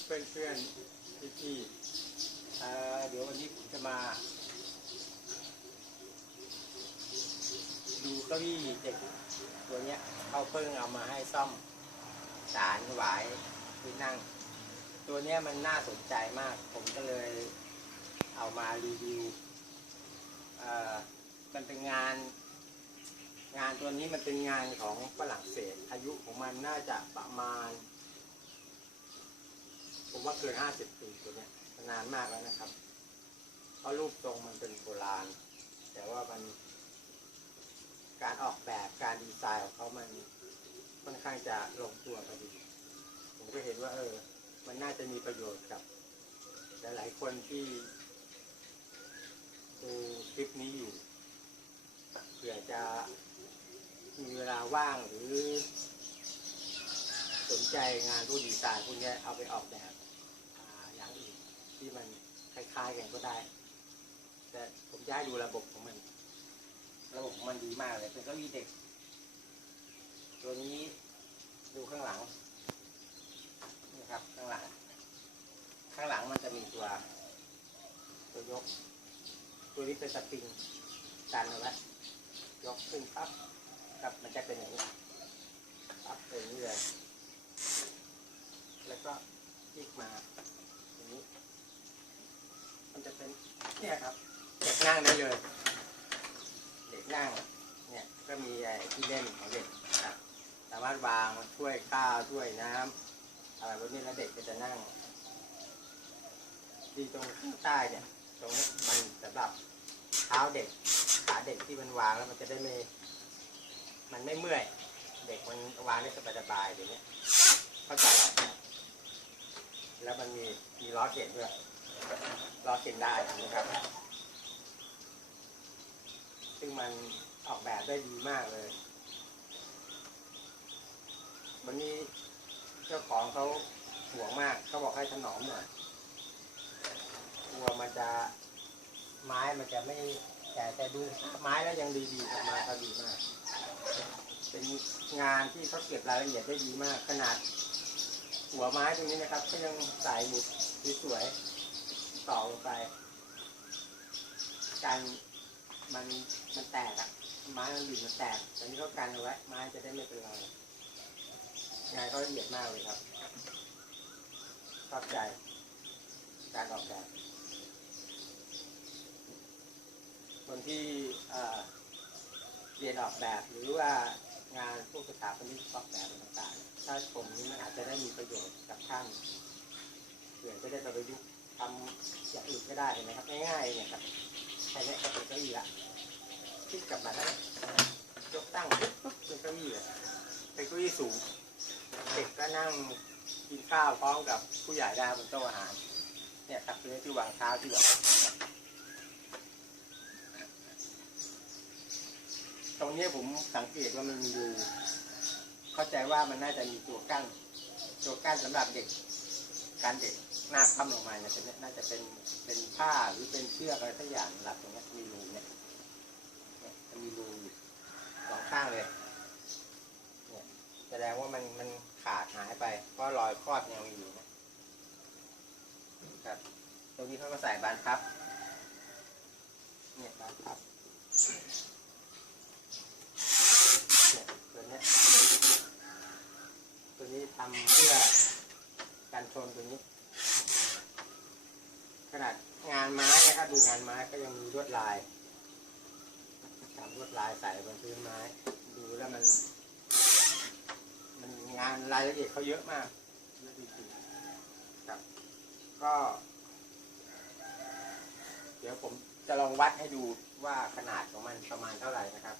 เพื่อนเพื่อนพี่พี่ๆเดี๋ยววันนี้ผมจะมา ดูเก้าอี้เด็กตัวเนี้ยเขาเพิ่งเอามาให้ซ่อมสารหวายที่นั่ง ตัวเนี้ยมันน่าสนใจมาก ผมก็เลยเอามารีวิวมันเป็นงาน งานตัวนี้มันเป็นงานของฝรั่งเศสอายุของมันน่าจะประมาณ ผมว่าเกินห้าสิบปีตัวเนี้ยนานมากแล้วนะครับ เพราะรูปทรงมันเป็นโบราณ แต่ว่ามัน การออกแบบการดีไซน์ของเขามันค่อนข้างจะลงตัวพอดี ผมก็เห็นว่า เออ มันน่าจะมีประโยชน์กับ หลายๆคนที่ดูคลิปนี้อยู่เผื่อจะมีเวลาว่างหรือ สนใจงานรูปดีไซน์พวกเนี้ยเอาไปออกแบบอ่าอย่างอื่นที่มัน คล้ายๆกันก็ได้ แต่ผมจะให้ดูระบบของมัน ระบบของมันดีมากเลยเป็นเก้าอี้เด็ก ตัวนี้ดูข้างหลังนี่ครับข้างหลัง ข้างหลังมันจะมีตัวตัวยก ตัวนี้เป็นสปริงกันเอาไว้ยกขึ้นปั๊บครับมันจะเป็นอย่างนี้ปั๊บเป็นอย่างนี้เลยแล้วก็พลิกมาอย่างนี้ มันจะเป็นเนี่ยครับเด็กนั่งได้เลย เด็กนั่งเนี่ยก็มีไอ้ที่เล่นของเด็กครับสามารถวางถ้วยข้าวถ้วยน้ำอะไรพวกนี้แล้วเด็กก็จะนั่งดีตรงข้างใต้เนี่ยตรงนี้มันสำหรับเท้าเด็กขาเด็กที่มันวางแล้วมันจะได้ไม่มันไม่เมื่อย เด็กมันวางได้สบายๆอย่างเนี้ยเข้าใจแล้วมันมีมีล้อเข็นด้วย ล้อเข็นได้นะครับ ซึ่งมันออกแบบได้ดีมากเลย วันนี้เจ้าของเขาห่วงมากเขาบอกให้ถนอมหน่อยกลัวมันจะไม้มันจะไม่แต่แต่ดูไม้แล้วยังดีๆออกมาเขาดีมาก เป็นงานที่เขาเก็บรายละเอียดได้ดีมาก ขนาด หัวไม้ตรงนี้นะครับ ก็ยังใส่หมุดสวยๆ ต่อลงไป การมันมันแตกอะไม้มันบิดมันแตกแต่นี้เขากันเอาไว้ไม้จะได้ไม่เป็นไรงานเขาละเอียดมากเลยครับชอบใจ การออกแบบคนที่เอเรียนออกแบบหรือว่างานพวกสถาปนิกออกแบบต่างๆ ถ้าชมนี้มันอาจจะได้มีประโยชน์กับท่านเผื่อจะได้ไปประยุกต์ ทำอย่างอื่นก็ได้เห็นไหมครับง่ายๆเนี่ยครับแค่นี้ก็เป็นเก้าอี้ละที่กลับมาได้ยกตั้งปุ๊บเป็นเก้าอี้เลยเป็นเก้าอี้สูงเด็กก็นั่งกินข้าวพร้อมกับผู้ใหญ่ได้บนโต๊ะอาหาร เนี่ยตักเนื้อที่วางเท้าที่แบบตรงนี้ผมสังเกตว่ามันมีรูเข้าใจว่ามันน่าจะมีตัวกั้นตัวกั้นสำหรับเด็กการเด็ก หน้าคว่ำลงมาเนี่ยเป็นน่าจะเป็นเป็นผ้าหรือเป็นเชือกอะไรสักอย่างหลับตรงเนี้ยมีรูเนี่ยเนี่ยมันมีรูอยู่สองข้างเลยเนี่ยแสดงว่ามันมันขาดหายไปเพราะรอยคลอดยังมีอยู่นะครับตรงนี้เขาก็ใส่บานพับ เนี่ยบานพับ เนี่ยตัวเนี้ย ตัวนี้ทำเพื่อการชนตัวนี้ ขนาดงานไม้นะครับดูงานไม้ก็ยังมีลวดลายทำลวดลายใส่บนพื้นไม้ ดูแล้วมัน มันงานรายละเอียดเขาเยอะมากเยอะจริงๆครับ ก็ เดี๋ยวผมจะลองวัดให้ดูว่าขนาดของมันประมาณเท่าไหร่นะครับ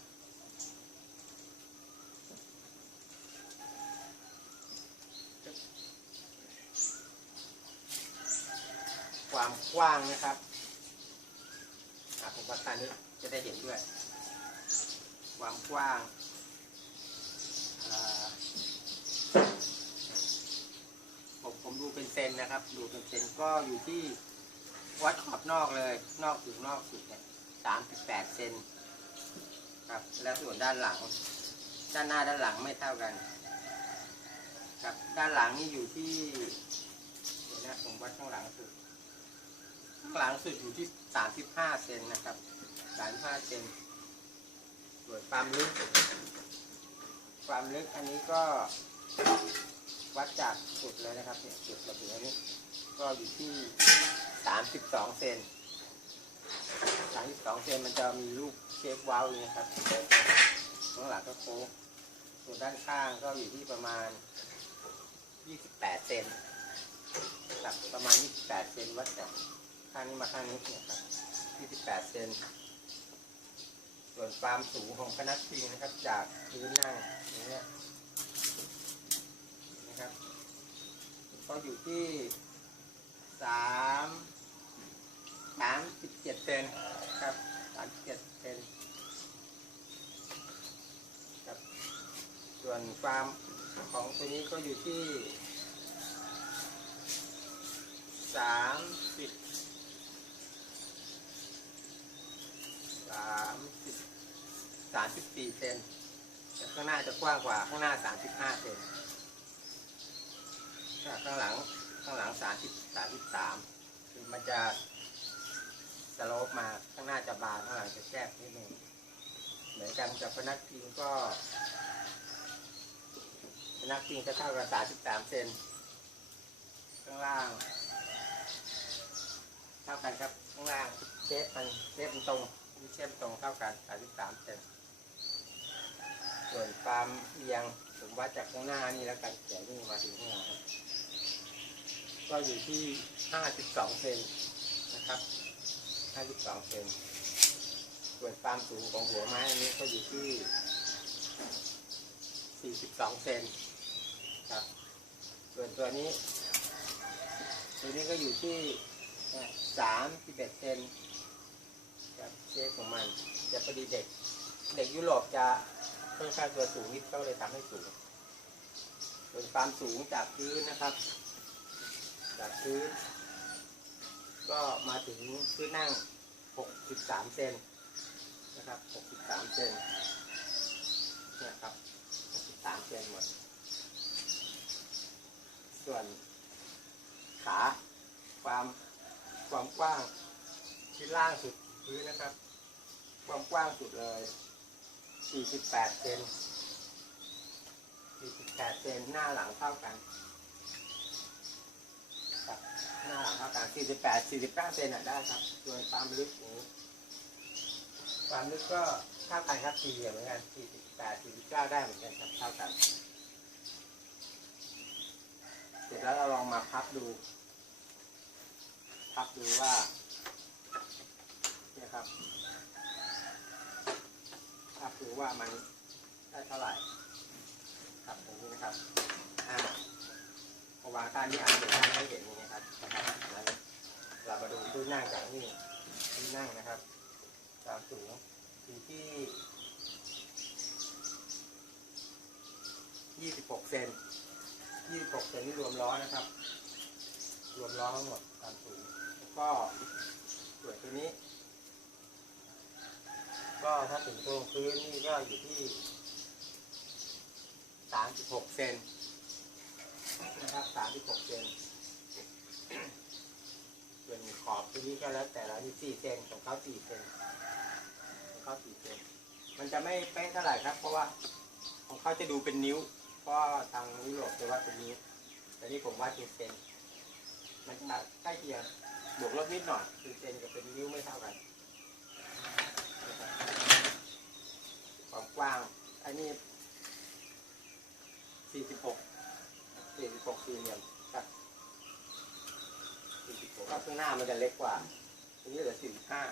ความ กว้างนะครับผมประกันนี้จะได้เห็นด้วย ความกว้างผมผมดูเป็นเซนนะครับ ดูเป็นเซนก็อยู่ที่วัดขอบนอกเลย นอกถึงนอกสุดเนี่ยสามสิบแปดเซนครับ แล้วส่วนด้านหลัง ด้านหน้าด้านหลังไม่เท่ากัน ครับ ด้านหลังนี่อยู่ที่นะผมวัดข้างหลังสุด ข้างหลังสุดอยู่ที่สามสิบห้าเซนนะครับสามสิบห้าเซนส่วนความลึก ความลึกอันนี้ก็วัดจากสุดเลยนะครับเนี่ยจุดระเบียงนี้ก็อยู่ที่สามสิบสองเซนสามสิบสองเซนมันจะมีรูปเชฟว้าวอย่นี้ครับข้างหลังก็โค้งส่วนด้านข้างก็อยู่ที่ประมาณยี่สิบแปดเซนครับประมาณยี่สิบแปดเซนวัดจาก ข้างนี้มาข้างนี้เนี่ยครับยี่สิบแปดเซนส่วนความสูงของพนักพิงนะครับ จากพื้นนั่งอย่างเงี้ยนะครับก็อยู่ที่สามสามสิบเจ็ดเซนครับสามสิบเจ็ดเซนครับส่วนความของตัวนี้ก็อยู่ที่สามสิบสามสิบสามสิบสี่เซนแต่ข้างหน้าจะกว้างกว่าข้างหน้าสามสิบห้าเซนข้างหลังข้างหลังสามสิบสามสิบสามคือมันจะสโลปมาข้างหน้าจะบานข้างหลังจะแคบนิดนึงเหมือนกันกับพนักพิงก็ พนักพิงก็เท่ากับสามสิบสามเซนข้างล่าง เท่ากันครับข้างล่างเชฟมันเชฟมันตรง เชฟตรงเท่ากันสามสิบสามเซนส่วนความเอียงผมวัดจากข้างหน้านี่แล้วกันเดี๋ยวนี่มาถึงข้างหลังก็อยู่ที่52เซนนะครับ52เซนส่วนความสูงของหัวไม้อันนี้ก็อยู่ที่ 42เซนครับ ส่วนตัวนี้ ตัวนี้ก็อยู่ที่31เซน ครับเชฟของมันจะพอดีเด็ก เด็กยุโรปจะค่อนข้างตัวสูงนิดก็เลยทำให้สูงส่วนความสูงจากพื้นนะครับ จากพื้น ก็มาถึงพื้นนั่ง 63 เซนนะครับ 63 เซนนี่ยครับ 63 เซนหมด ส่วนขาความความกว้างที่ล่างสุด พื้นนะครับ ความกว้างสุดเลย 48เซน48เซนหน้าหลังเท่ากันครับหน้าหลังเท่ากัน48 49เซนอะได้ครับส่วนความลึกนี้ความลึกก็เท่ากันครับสี่เหมือนกัน48 49ได้เหมือนกันครับเท่ากัน เสร็จแล้วเราลองมาพับดู พับดูว่า ครับพับดูว่ามันได้เท่าไหร่ครับตรงนี้นะครับอ่าพอวางท่านี้อาจจะทำให้เห็นอย่างนี้ครับนะครับแล้วเรามาดูพื้นนั่งจากนี่พื้นั่งนะครับความสูงอยู่ที่26เซน26เซนนี่รวมล้อนะครับ รวมล้อทั้งหมดความสูงก็ส่วนตัวนี้ ก็ถ้าถึงตรงพื้นนี่ก็อยู่ที่36เซนนะครับสามสิบหกเซนส่วนขอบตัวนี้ก็แล้วแต่ละที่สี่เซนของเขาสี่เซนของเขาสี่เซนมันจะไม่เป๊ะเท่าไหร่ครับ เพราะว่าของเขาจะดูเป็นนิ้ว เพราะทางยุโรปจะวัดเป็นนิ้วแต่นี่ผมวัดเป็นเซนมันจะใกล้เคียงบวกลบนิดหน่อยคือเซนกับเป็นนิ้วไม่เท่ากันนะครับ ความกว้าง อันนี้สี่สิบหกสี่สิบหกสี่เหลี่ยมครับสี่สิบหกข้างหน้ามันจะเล็กกว่าตัวนี้เหลือสี่สิบห้า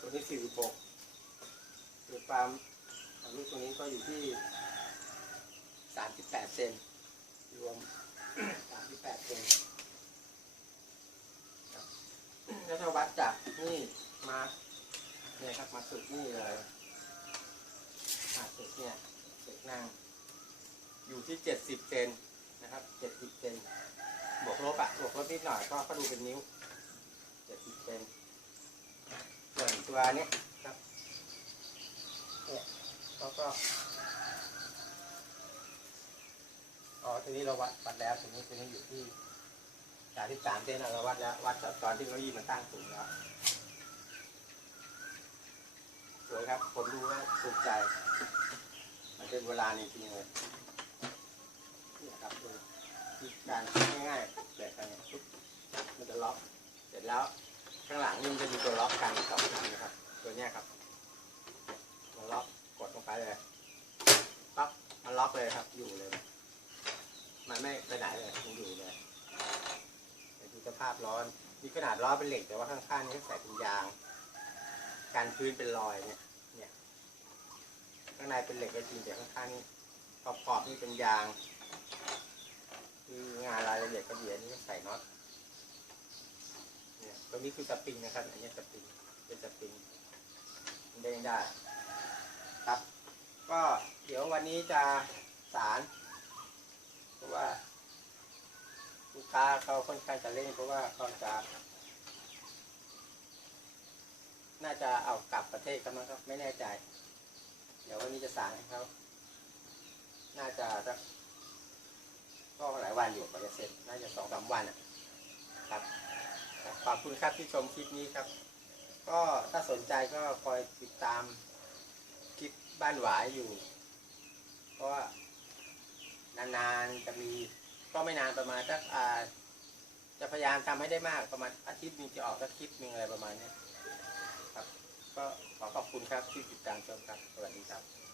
ตัวนี้สี่สิบหกส่วนความลูกตัวนี้ก็อยู่ที่สามสิบแปดเซนรวมสามสิบแปดเซนแล้วถ้าวัดจากนี่มาเนี่ยครับมาสุดนี่เลย มาสุดเนี่ยสุดนั่งอยู่ที่เจ็ดสิบเซนนะครับเจ็ดสิบเซนบวกลบอะบวกลบนิดหน่อยก็ก็ดูเป็นนิ้วเจ็ดสิบเซนส่วนตัวเนี้ยครับเนี่ยก็ก็อ๋อตัวนี้เราวัดวัดแล้วตัวนี้ตันี้อยู่ที่สามสิบสามเซนเราวัดแล้ววัดจากตอนที่เก้าอี้มันตั้งสูงแล้ว สวยครับผมดูแล้วสุขใจ มันเป็นโบราจริงๆเลยนี่ครับดูการง่ายๆแบบนี้ปุ๊บมันจะล็อก เสร็จแล้วข้างหลังนี่มันจะมีตัวล็อกกันสองอันนะครับ ตัวเนี้ยครับตัวล็อกกดลงไปเลยปั๊บมันล็อกเลยครับ อยู่เลย มันไม่ไปไหนเลยมันอยู่เลยดูสภาพร้อน มีขนาดล้อเป็นเหล็กแต่ว่าข้างๆนี่ใส่เป็นยาง การพื้นเป็นรอยเนี่ยเนี่ยข้างในเป็นเหล็กก็จริงแต่ข้างๆนี่ขอบๆนี่เป็นยาง คืองานรายละเอียดก็เดีอันนี้ใส่น็อตเนี่ยตัวนี้คือสปริงนะครับ อันนี้สปริงเป็นสปริงเด้งได้ ครับ ก็เดี๋ยววันนี้จะสารเพราะว่าลูกค้าเขาค่อนข้างจะเร่งเพราะว่าเขาจะ น่าจะเอากลับประเทศกันมั้งครับ ไม่แน่ใจ เดี๋ยววันนี้จะสารให้เขาน่าจะสักก็หลายวันอยู่กว่าจะเสร็จ น่าจะสองสามวันอะครับ ขอบคุณครับที่ชมคลิปนี้ครับ ก็ถ้าสนใจก็คอยติดตามคลิปบ้านหวายอยู่ เพราะว่านานๆจะมีก็ไม่นานประมาณสักอ่าจะพยายามทำให้ได้มากประมาณอาทิตย์นึงจะออกสักคลิปหนึ่งอะไรประมาณนี้ ก็ขอขอบคุณครับที่ติดตามชมครับ สวัสดีครับ